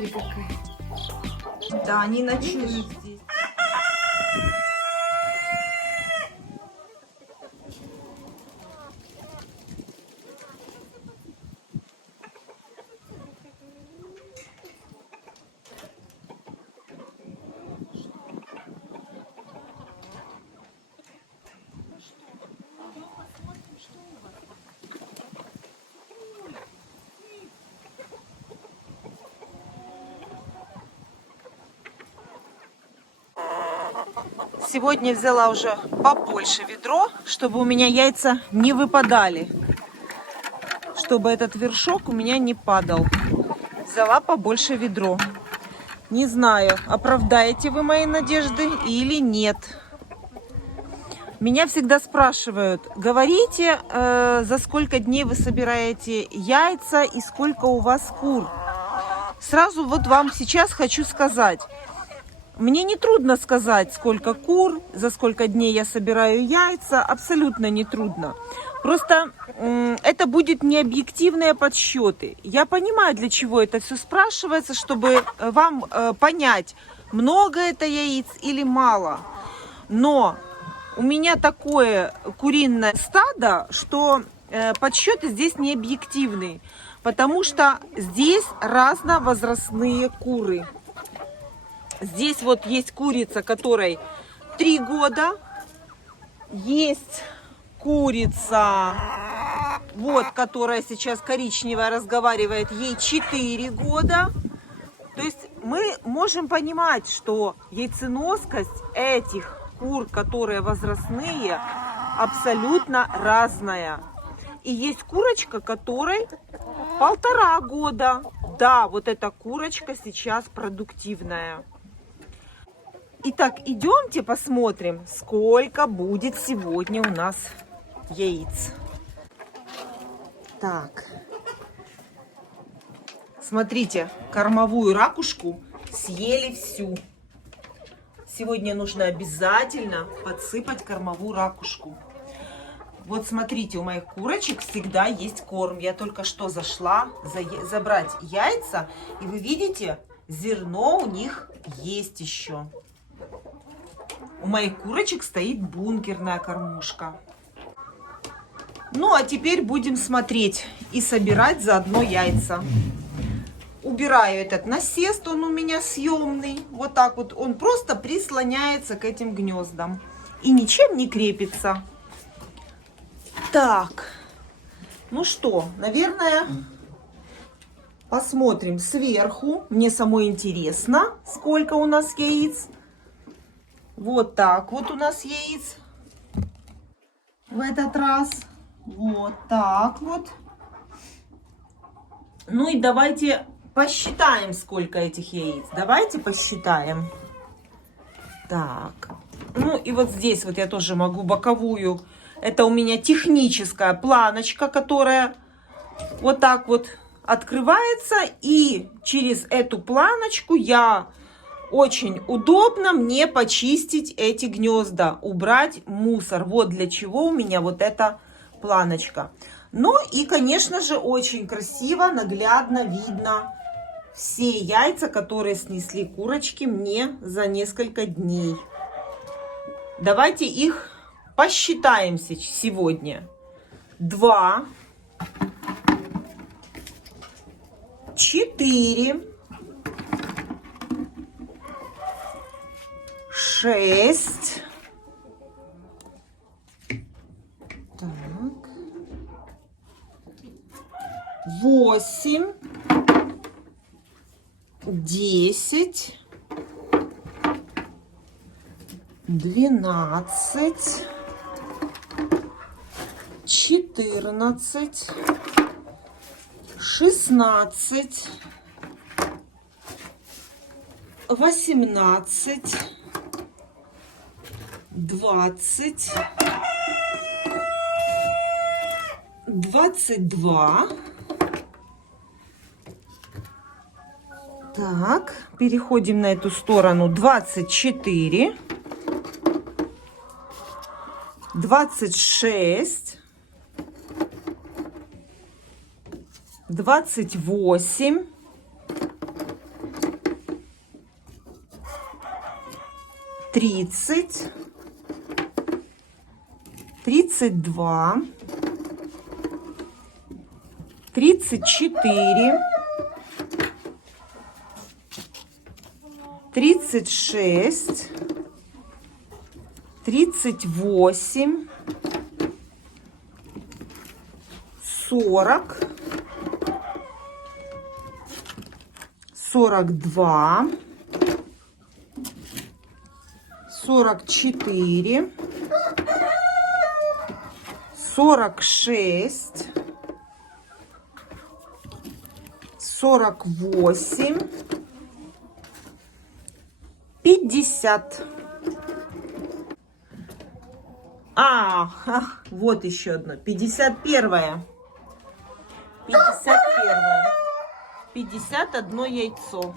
Смотри, какая. Да, они ночуют здесь. Сегодня взяла уже побольше ведро, чтобы у меня яйца не выпадали. Чтобы этот вершок у меня не падал. Взяла побольше ведро. Не знаю, оправдаете вы мои надежды или нет. Меня всегда спрашивают, говорите, за сколько дней вы собираете яйца и сколько у вас кур. Сразу вот вам сейчас хочу сказать. Мне не трудно сказать, сколько кур, за сколько дней я собираю яйца. Абсолютно не трудно. Просто это будет не объективные подсчеты. Я понимаю, для чего это все спрашивается, чтобы вам понять, много это яиц или мало. Но у меня такое куриное стадо, что подсчеты здесь не объективные. Потому что здесь разновозрастные куры. Здесь вот есть курица, которой 3 года. Есть курица, вот, которая сейчас коричневая, разговаривает, ей 4 года. То есть мы можем понимать, что яйценоскость этих кур, которые возрастные, абсолютно разная. И есть курочка, которой 1,5 года. Да, вот эта курочка сейчас продуктивная. Итак, идемте посмотрим, сколько будет сегодня у нас яиц. Так, смотрите, кормовую ракушку съели всю. Сегодня нужно обязательно подсыпать кормовую ракушку. Вот смотрите, у моих курочек всегда есть корм. Я только что зашла забрать яйца, и вы видите, зерно у них есть еще. У моих курочек стоит бункерная кормушка. Ну, а теперь будем смотреть и собирать заодно яйца. Убираю этот насест, он у меня съемный. Вот так вот, он просто прислоняется к этим гнездам. И ничем не крепится. Так, ну что, наверное, посмотрим сверху. Мне самой интересно, сколько у нас яиц. Вот так вот у нас яиц в этот раз. Вот так вот. Ну и давайте посчитаем, сколько этих яиц. Давайте посчитаем. Так. Ну и вот здесь вот я тоже могу боковую. Это у меня техническая планочка, которая вот так вот открывается. И через эту планочку очень удобно мне почистить эти гнезда, убрать мусор. Вот для чего у меня вот эта планочка. Ну и, конечно же, очень красиво, наглядно видно все яйца, которые снесли курочки мне за несколько дней. Давайте их посчитаем сегодня. 2, 4, 6. Так. 8. 10. 12. 14. 16. 18. 20. 22. Так, переходим на эту сторону. 24. 26. 28. 30, 32, 34, 36, 38, 40, 42, 44, 46, 48, 50. Вот еще одно. 51. 51. 51 яйцо.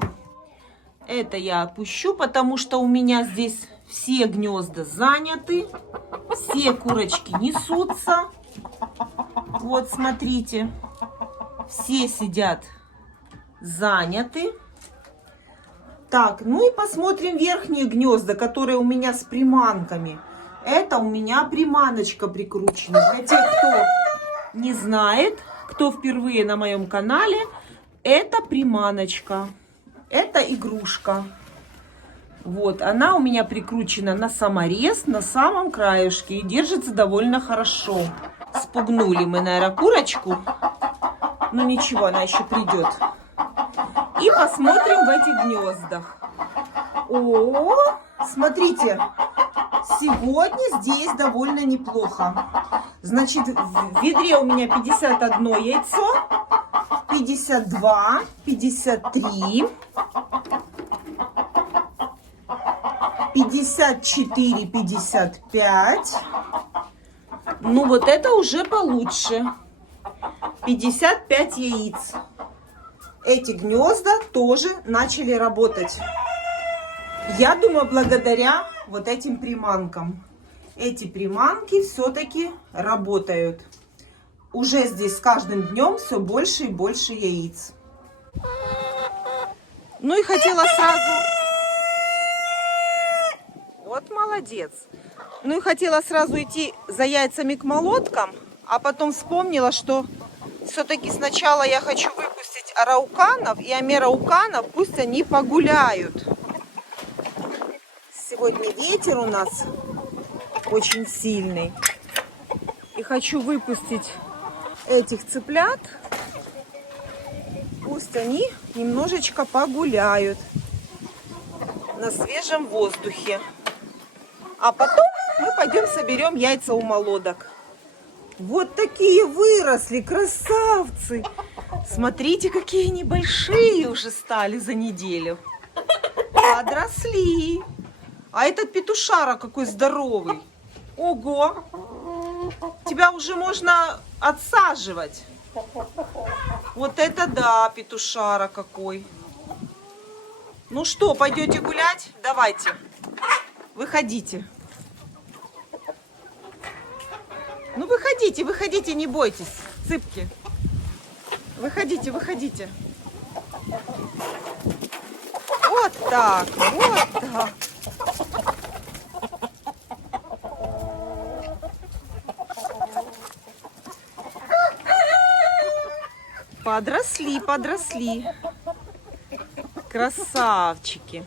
Это я опущу, потому что у меня здесь все гнезда заняты. Все курочки несутся. Вот, смотрите. Все сидят заняты. Так, ну и посмотрим верхние гнезда, которые у меня с приманками. Это у меня приманочка прикручена. Для тех, кто не знает, кто впервые на моем канале, это приманочка. Это игрушка. Вот, она у меня прикручена на саморез, на самом краешке. И держится довольно хорошо. Спугнули мы, наверное, курочку. Но ничего, она еще придет. И посмотрим в этих гнездах. О, смотрите, сегодня здесь довольно неплохо. Значит, в ведре у меня 51 яйцо, 52, 53, 54, 55. Ну, вот это уже получше. 55 яиц. Эти гнезда тоже начали работать. Я думаю, благодаря вот этим приманкам. Эти приманки все-таки работают. Уже здесь с каждым днем все больше и больше яиц. Ну и хотела сразу... Вот молодец. Ну и хотела сразу идти за яйцами к молоткам, а потом вспомнила, что все-таки сначала я хочу выпустить арауканов и амерауканов, пусть они погуляют. Сегодня ветер у нас очень сильный. И хочу выпустить этих цыплят. Пусть они немножечко погуляют на свежем воздухе. А потом мы пойдем соберем яйца у молодок. Вот такие выросли, красавцы. Смотрите, какие они большие уже стали за неделю. Подросли. А этот петушара какой здоровый. Ого. Тебя уже можно отсаживать. Вот это да, петушара какой. Ну что, пойдете гулять? Давайте. Выходите. Ну выходите, выходите, не бойтесь, цыпки. Выходите, выходите. Вот так, вот так. Подросли, подросли. Красавчики.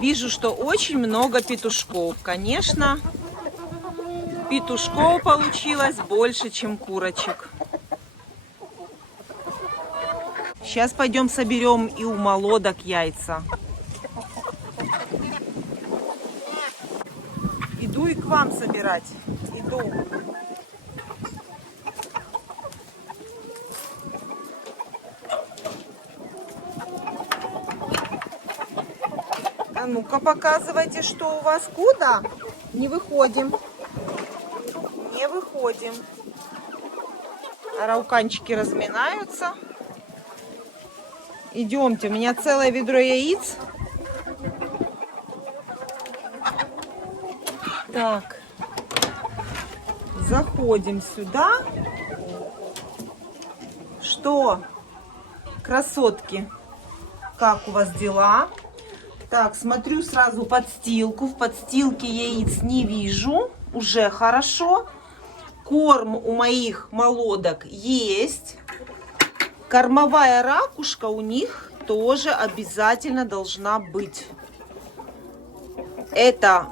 Вижу, что очень много петушков. Конечно, петушков получилось больше, чем курочек. Сейчас пойдем соберем и у молодок яйца. Иду и к вам собирать. Иду. А ну-ка показывайте, что у вас. Куда? Не выходим. Не выходим. Арауканчики разминаются. Идемте, у меня целое ведро яиц. Так. Заходим сюда. Что? Красотки, как у вас дела? Так, смотрю сразу подстилку. В подстилке яиц не вижу. Уже хорошо. Корм у моих молодок есть. Кормовая ракушка у них тоже обязательно должна быть. Это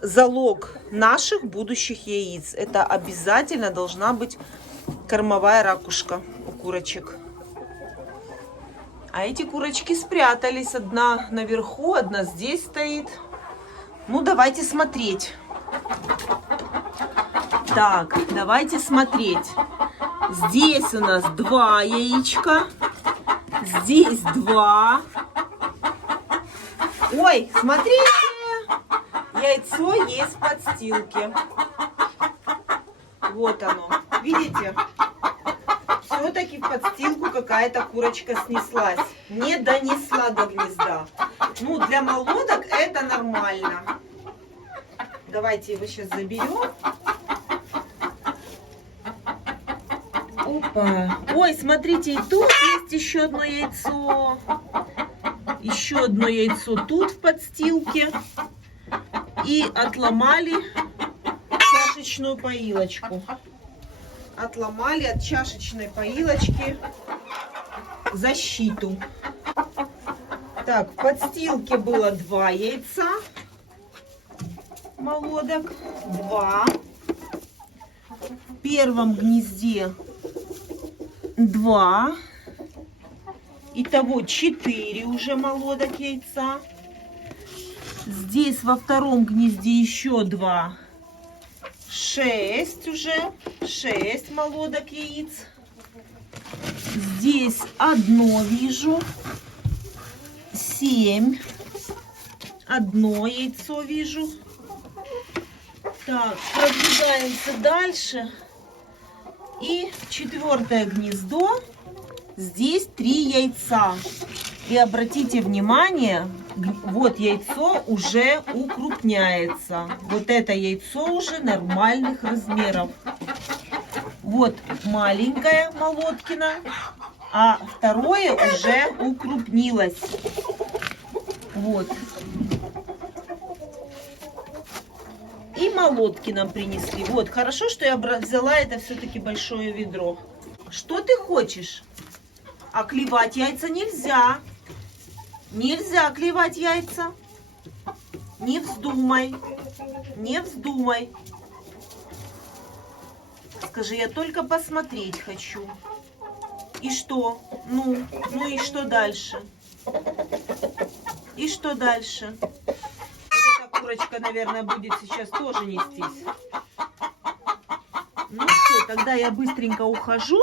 залог наших будущих яиц. Это обязательно должна быть кормовая ракушка у курочек. А эти курочки спрятались. Одна наверху, одна здесь стоит. Ну, давайте смотреть. Так, давайте смотреть. Здесь у нас 2 яичка. Здесь 2. Ой, смотрите! Яйцо есть в подстилке. Вот оно. Видите? Все-таки в подстилку какая-то курочка снеслась. Не донесла до гнезда. Ну, для молодок это нормально. Давайте его сейчас заберем. Опа. Ой, смотрите, и тут есть еще одно яйцо. Еще одно яйцо тут в подстилке. И отломали чашечную поилочку. Отломали от чашечной поилочки защиту. Так, в подстилке было 2 яйца молодок. 2. В первом гнезде 2. Итого 4 уже молодок яйца. Здесь во втором гнезде еще 2. 6 уже. 6 молодок яиц. Здесь 1 вижу. 7. 1 яйцо вижу. Так, продвигаемся дальше. И 4 гнездо. Здесь 3 яйца. И обратите внимание, вот яйцо уже укрупняется. Вот это яйцо уже нормальных размеров. Вот маленькая молодкина, а второе уже укрупнилось. Вот. И молодки нам принесли. Вот, хорошо, что я взяла это все-таки большое ведро. Что ты хочешь? А клевать яйца нельзя. Нельзя клевать яйца. Не вздумай. Не вздумай. Скажи, я только посмотреть хочу. И что? Ну и что дальше? И что дальше? Вот эта курочка, наверное, будет сейчас тоже нестись. Ну что, тогда я быстренько ухожу.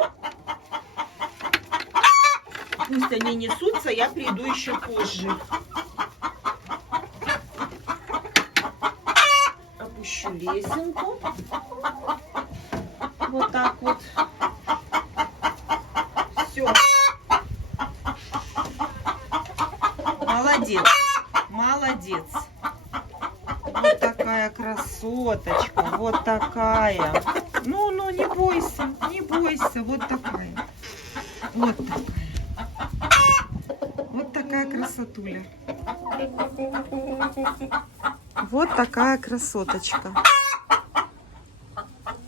Пусть они несутся, я приду еще позже. Опущу лесенку. Вот так вот. Все. Молодец. Молодец. Вот такая красоточка. Вот такая. Ну, не бойся. Не бойся. Вот такая. Вот такая. Вот такая красотуля. Вот такая красоточка.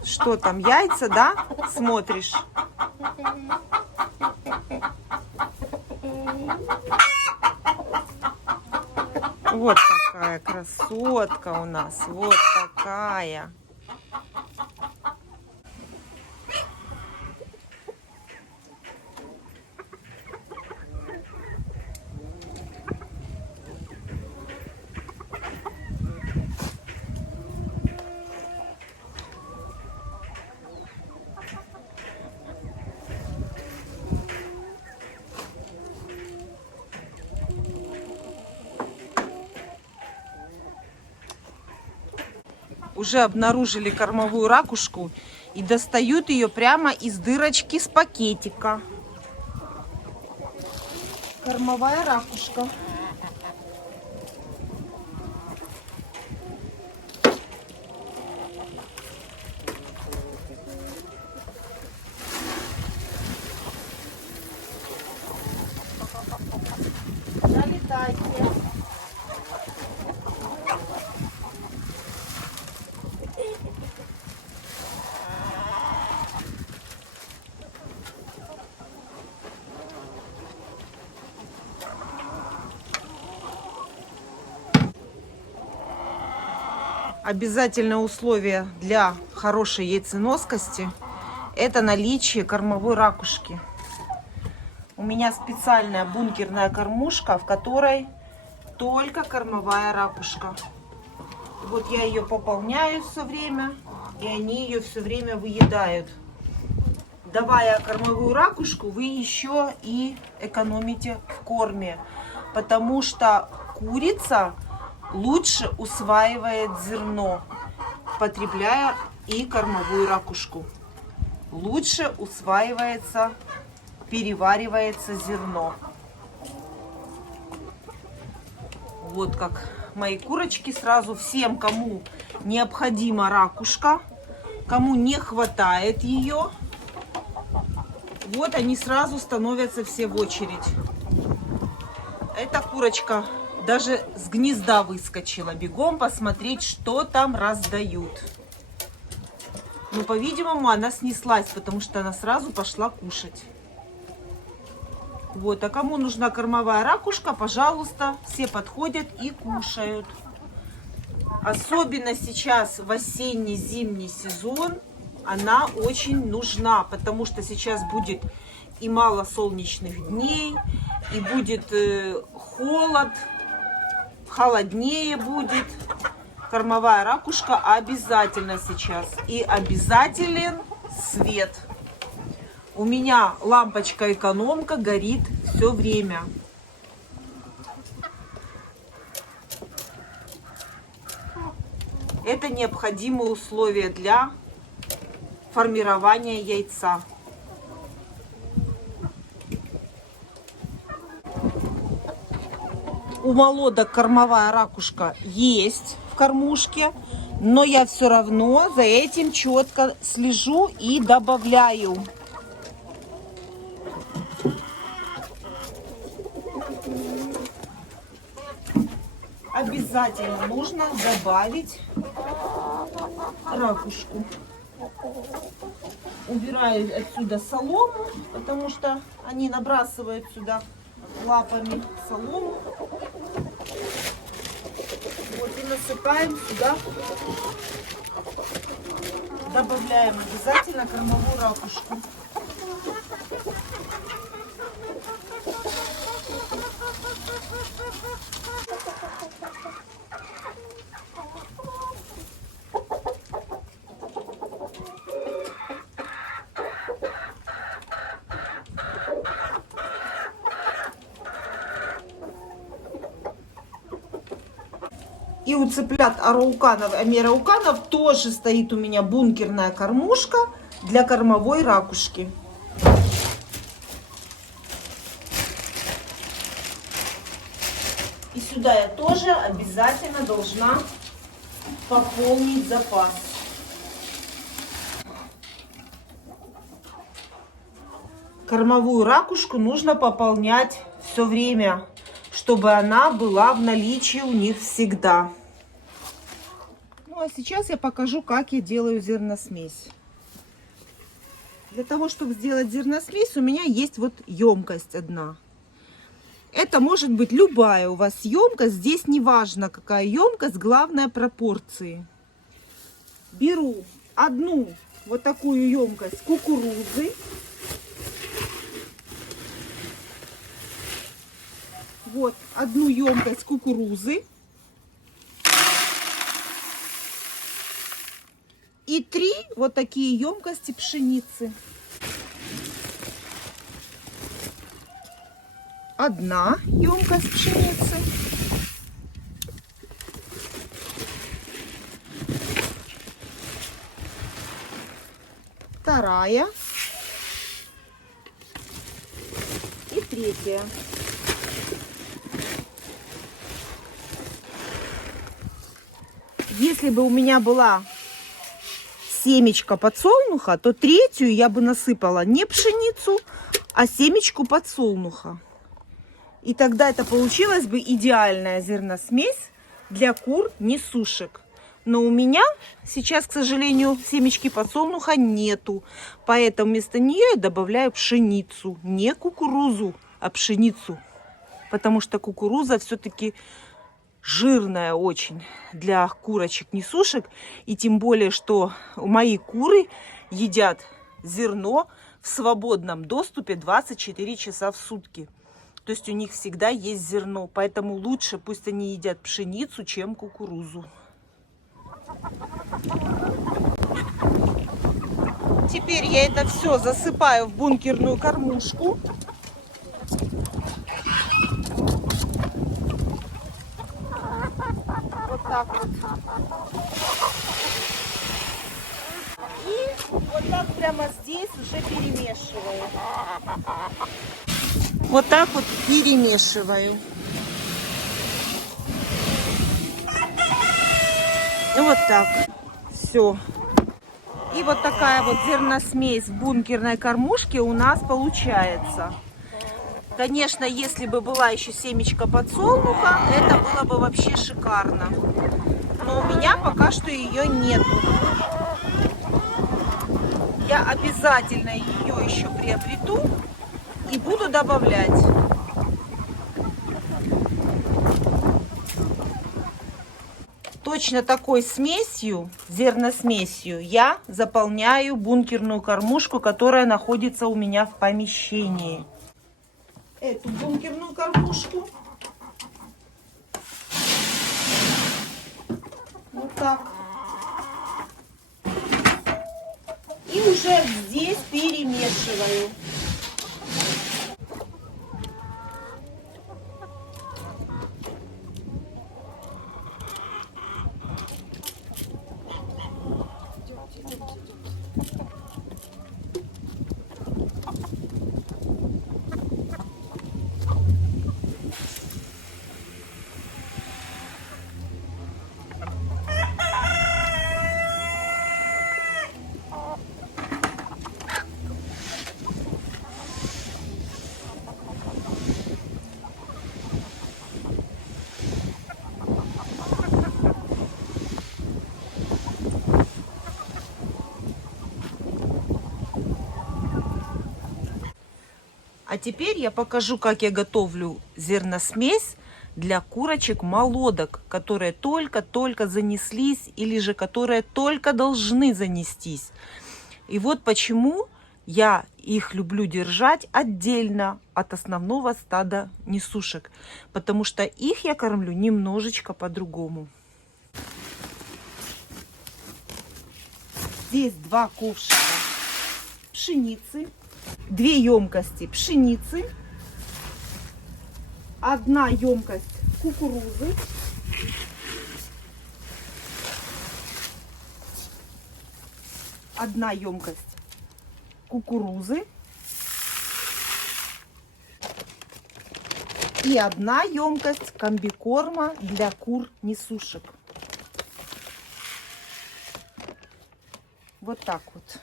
Что там, яйца, да? Смотришь? Вот такая красотка у нас. Вот такая. Уже обнаружили кормовую ракушку и достают ее прямо из дырочки с пакетика. Кормовая ракушка. Обязательное условие для хорошей яйценоскости – это наличие кормовой ракушки. У меня специальная бункерная кормушка, в которой только кормовая ракушка. Вот я ее пополняю все время, и они ее все время выедают. Давая кормовую ракушку, вы еще и экономите в корме, потому что курица лучше усваивает зерно, потребляя и кормовую ракушку. Лучше усваивается, переваривается зерно. Вот как мои курочки сразу всем, кому необходима ракушка, кому не хватает ее, вот они сразу становятся все в очередь. Эта курочка даже с гнезда выскочила бегом посмотреть, что там раздают. Но, по-видимому, она снеслась, потому что она сразу пошла кушать. Вот, а кому нужна кормовая ракушка, пожалуйста, все подходят и кушают. Особенно сейчас в осенне-зимний сезон она очень нужна, потому что сейчас будет и мало солнечных дней, и будет холод, холоднее будет. Кормовая ракушка обязательно сейчас. И обязателен свет. У меня лампочка-экономка горит все время. Это необходимые условия для формирования яйца. У молодок кормовая ракушка есть в кормушке, но я все равно за этим четко слежу и добавляю. Обязательно нужно добавить ракушку. Убираю отсюда солому, потому что они набрасывают сюда лапами солому. Вот и насыпаем сюда. Добавляем обязательно кормовую ракушку. И у цыплят арауканов, амирауканов тоже стоит у меня бункерная кормушка для кормовой ракушки. И сюда я тоже обязательно должна пополнить запас. Кормовую ракушку нужно пополнять все время, чтобы она была в наличии у них всегда. Ну а сейчас я покажу, как я делаю зерносмесь. Для того, чтобы сделать зерносмесь, у меня есть вот емкость одна. Это может быть любая у вас емкость. Здесь не важно, какая емкость, главное пропорции. Беру одну вот такую емкость кукурузы. Вот одну емкость кукурузы. И 3 вот такие емкости пшеницы. Одна емкость пшеницы. Вторая. И 3. Если бы у меня была семечко подсолнуха, то 3 я бы насыпала не пшеницу, а семечку подсолнуха. И тогда это получилась бы идеальная зерносмесь для кур-несушек. Но у меня сейчас, к сожалению, семечки подсолнуха нету. Поэтому вместо нее я добавляю пшеницу. Не кукурузу, а пшеницу. Потому что кукуруза все-таки жирная очень для курочек-несушек. И тем более, что мои куры едят зерно в свободном доступе 24 часа в сутки. То есть у них всегда есть зерно. Поэтому лучше пусть они едят пшеницу, чем кукурузу. Теперь я это все засыпаю в бункерную кормушку. Вот так вот. И вот так прямо здесь уже перемешиваю. Вот так вот перемешиваю. Вот так. Все. И вот такая вот зерносмесь в бункерной кормушке у нас получается. Конечно, если бы была еще семечка подсолнуха, это было бы вообще шикарно. Но у меня пока что ее нету. Я обязательно ее еще приобрету и буду добавлять. Точно такой смесью, зерносмесью, я заполняю бункерную кормушку, которая находится у меня в помещении. Эту бункерную кормушку. Вот так. И уже здесь перемешиваю. А теперь я покажу, как я готовлю зерносмесь для курочек-молодок, которые только-только занеслись или же которые только должны занестись. И вот почему я их люблю держать отдельно от основного стада несушек, потому что их я кормлю немножечко по-другому. Здесь 2 ковшика пшеницы. 2 емкости пшеницы, 1 емкость кукурузы, 1 емкость кукурузы и 1 емкость комбикорма для кур-несушек. Вот так вот.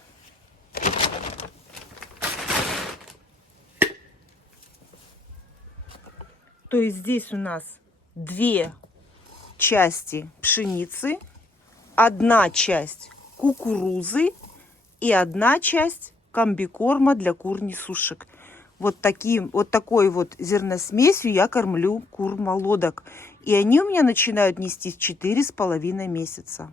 То есть здесь у нас 2 части пшеницы, 1 часть кукурузы и 1 часть комбикорма для кур-несушек. Вот такой вот зерносмесью я кормлю кур-молодок. И они у меня начинают нестись 4,5 месяца.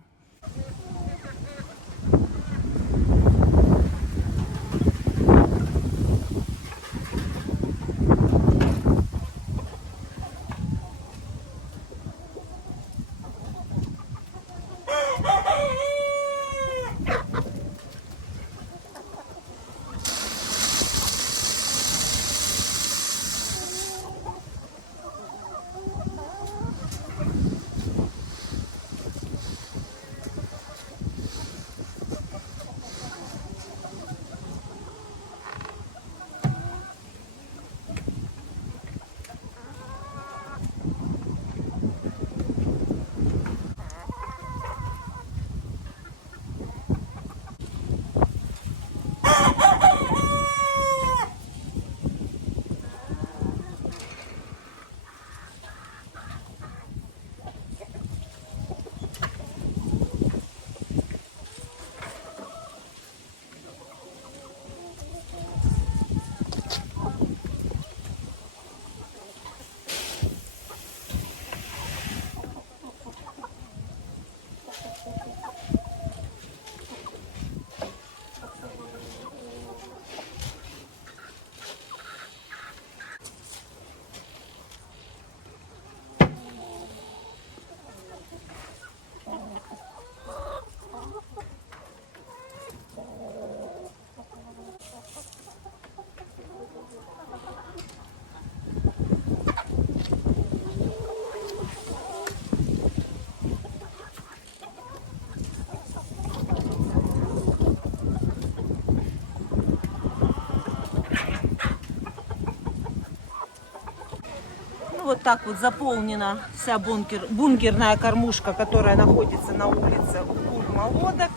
так вот заполнена вся бункерная кормушка, которая находится на улице у кур-молодок.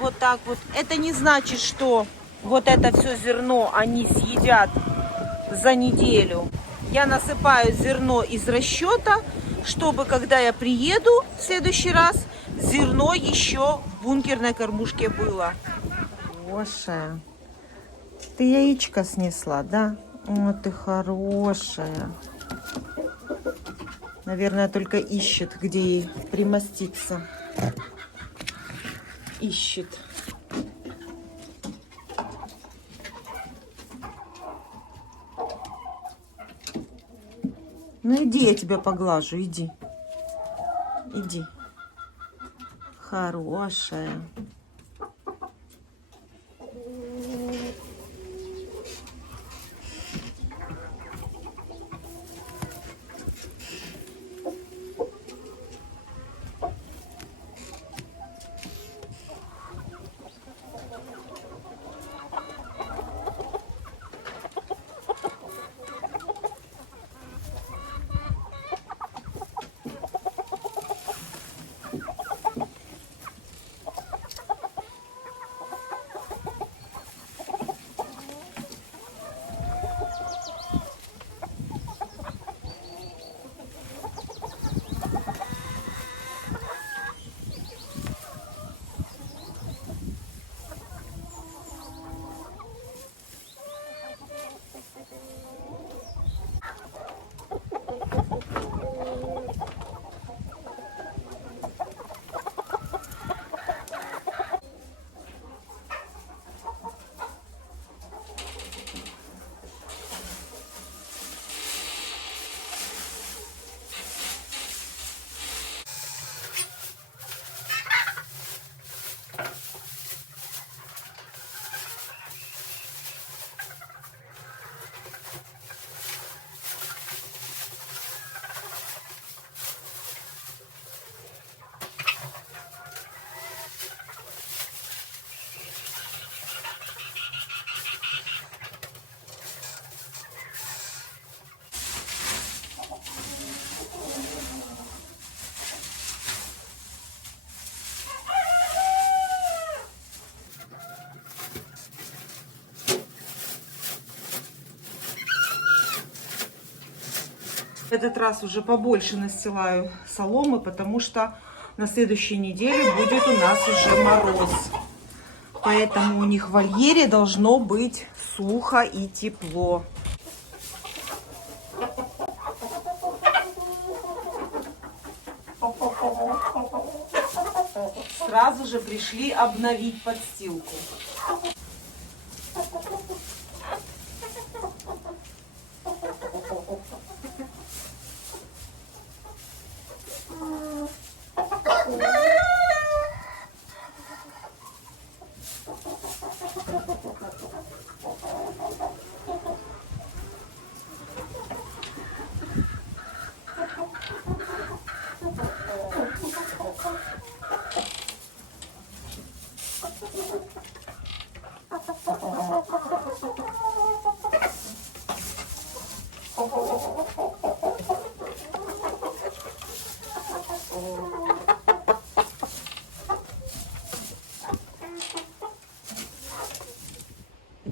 Вот так вот. Это не значит, что вот это все зерно они съедят за неделю. Я насыпаю зерно из расчета, чтобы, когда я приеду в следующий раз, зерно еще в бункерной кормушке было. Хорошая. Ты яичко снесла, да? О, ты хорошая. Наверное, только ищет, где ей примоститься. Ищет. Ну иди, я тебя поглажу, иди. Иди. Хорошая. В этот раз уже побольше настилаю соломы, потому что на следующей неделе будет у нас уже мороз. Поэтому у них в вольере должно быть сухо и тепло. Сразу же пришли обновить подстилку.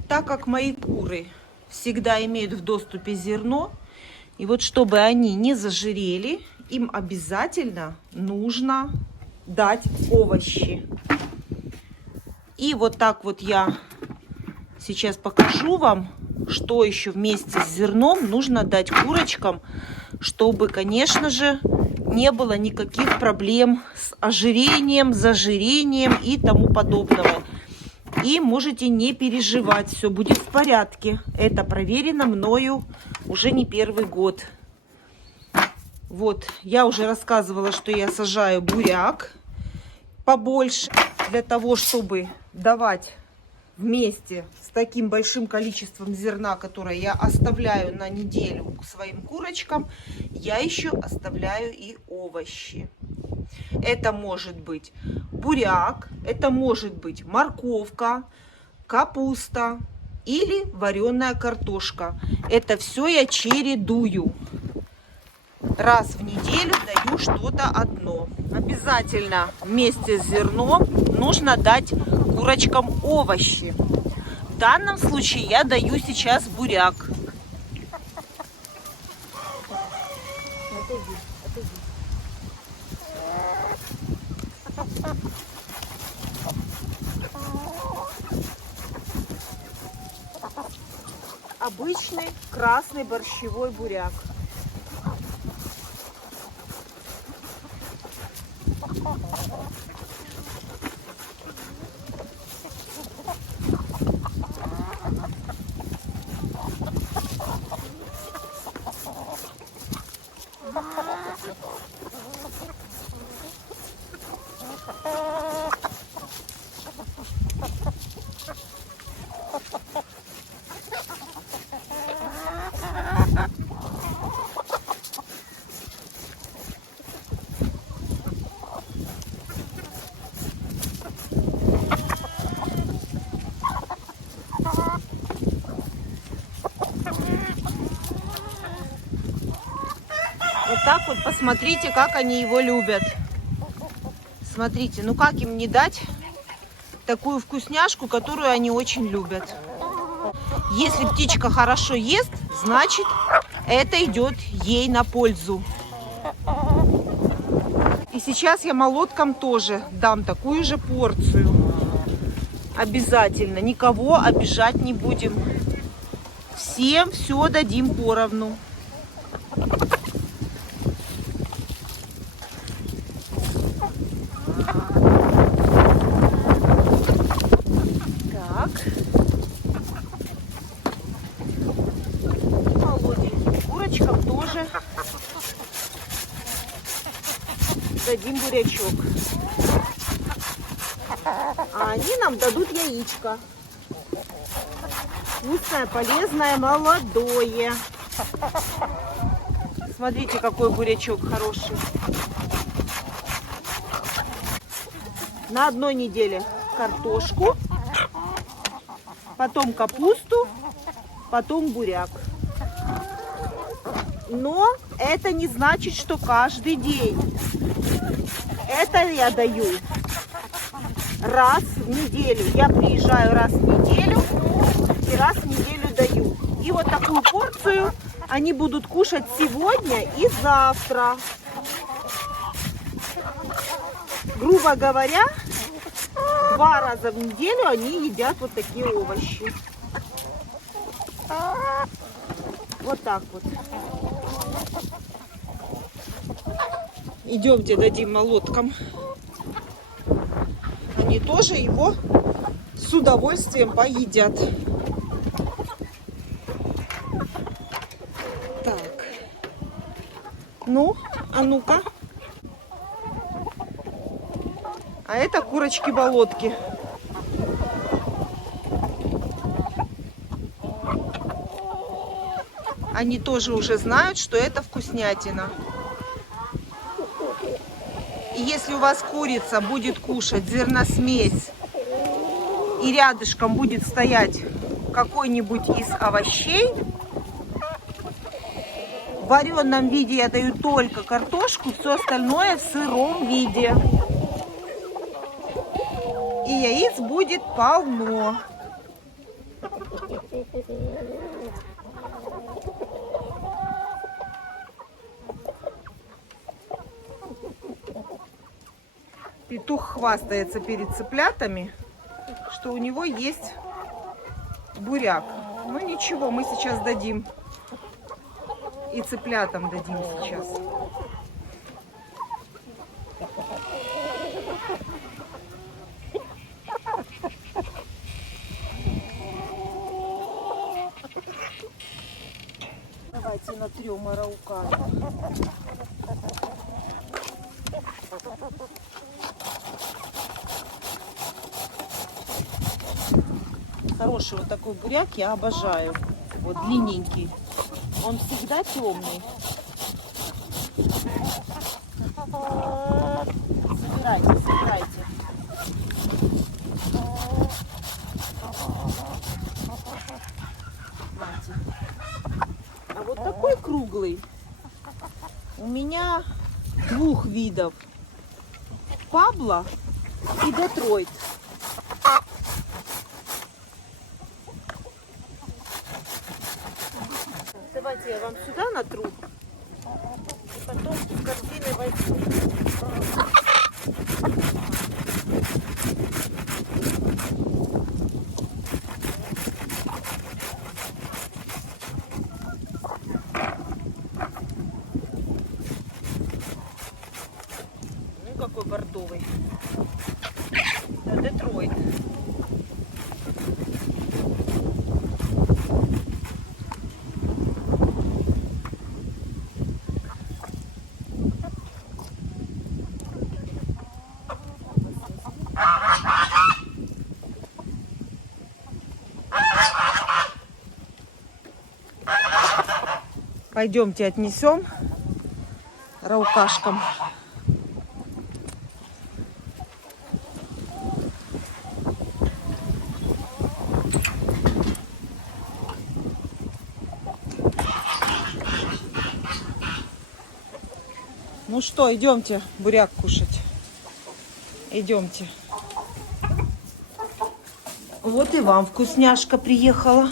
Так как мои куры всегда имеют в доступе зерно, и вот чтобы они не зажирели, им обязательно нужно дать овощи. И вот так вот я сейчас покажу вам, что еще вместе с зерном нужно дать курочкам, чтобы, конечно же, не было никаких проблем с ожирением, зажирением и тому подобного. И можете не переживать, все будет в порядке. Это проверено мною уже не первый год. Вот, я уже рассказывала, что я сажаю буряк побольше, для того, чтобы давать вместе с таким большим количеством зерна, которое я оставляю на неделю своим курочкам, я еще оставляю и овощи. Это может быть буряк, это может быть морковка, капуста, или вареная картошка. Это все я чередую. Раз в неделю даю что-то одно. Обязательно вместе с зерном нужно дать курочкам овощи. В данном случае я даю сейчас буряк. Обычный красный борщевой буряк. Вот так вот посмотрите, как они его любят. Смотрите, ну как им не дать такую вкусняшку, которую они очень любят. Если птичка хорошо ест, значит это идет ей на пользу. И сейчас я молоткам тоже дам такую же порцию. Обязательно. Никого обижать не будем. Всем все дадим поровну. Так. Молоденьким курочкам тоже дадим бурячок. А они нам дадут яичко. Вкусное, полезное, молодое. Смотрите, какой бурячок хороший. На одной неделе картошку, потом капусту, потом буряк. Но это не значит, что каждый день. Это я даю раз в неделю. Я приезжаю раз в неделю и раз в неделю даю. И вот такую порцию они будут кушать сегодня и завтра. Грубо говоря, 2 раза в неделю они едят вот такие овощи. Вот так вот. Идемте дадим молоткам. Они тоже его с удовольствием поедят. Так. Ну, а ну-ка. А это курочки-болотки. Они тоже уже знают, что это вкуснятина. И если у вас курица будет кушать зерносмесь и рядышком будет стоять какой-нибудь из овощей, в вареном виде я даю только картошку, все остальное в сыром виде. И яиц будет полно. Петух хвастается перед цыплятами, что у него есть буряк. Ну ничего, мы сейчас дадим. И цыплятам дадим сейчас. Давайте натрем араукану. Хороший вот такой буряк, я обожаю. Вот длинненький. Он всегда темный. Собирайте, собирайте. У меня двух видов. Пабло и Детройт. Давайте я вам сюда натру. И потом в корзины возьму. Ну какой бордовый. Это Детройт. Пойдемте отнесем раукашкам. Ну что, идемте буряк кушать. Идемте. Вот и вам вкусняшка приехала.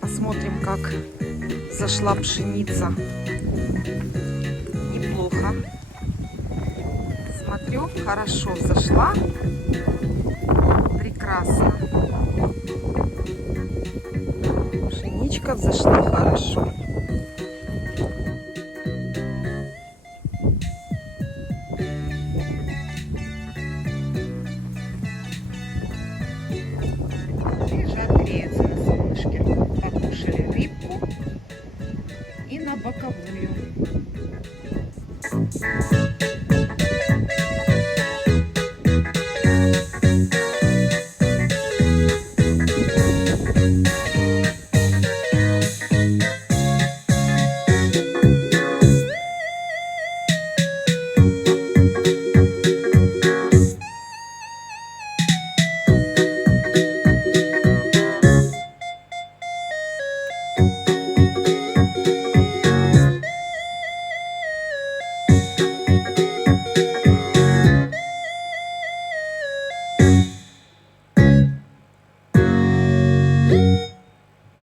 Посмотрим, как зашла пшеница. Неплохо. Смотрю, хорошо зашла. Прекрасно. Пшеничка взошла хорошо. Лежат, греются на солнышке. Покушали рыбку и на боковую.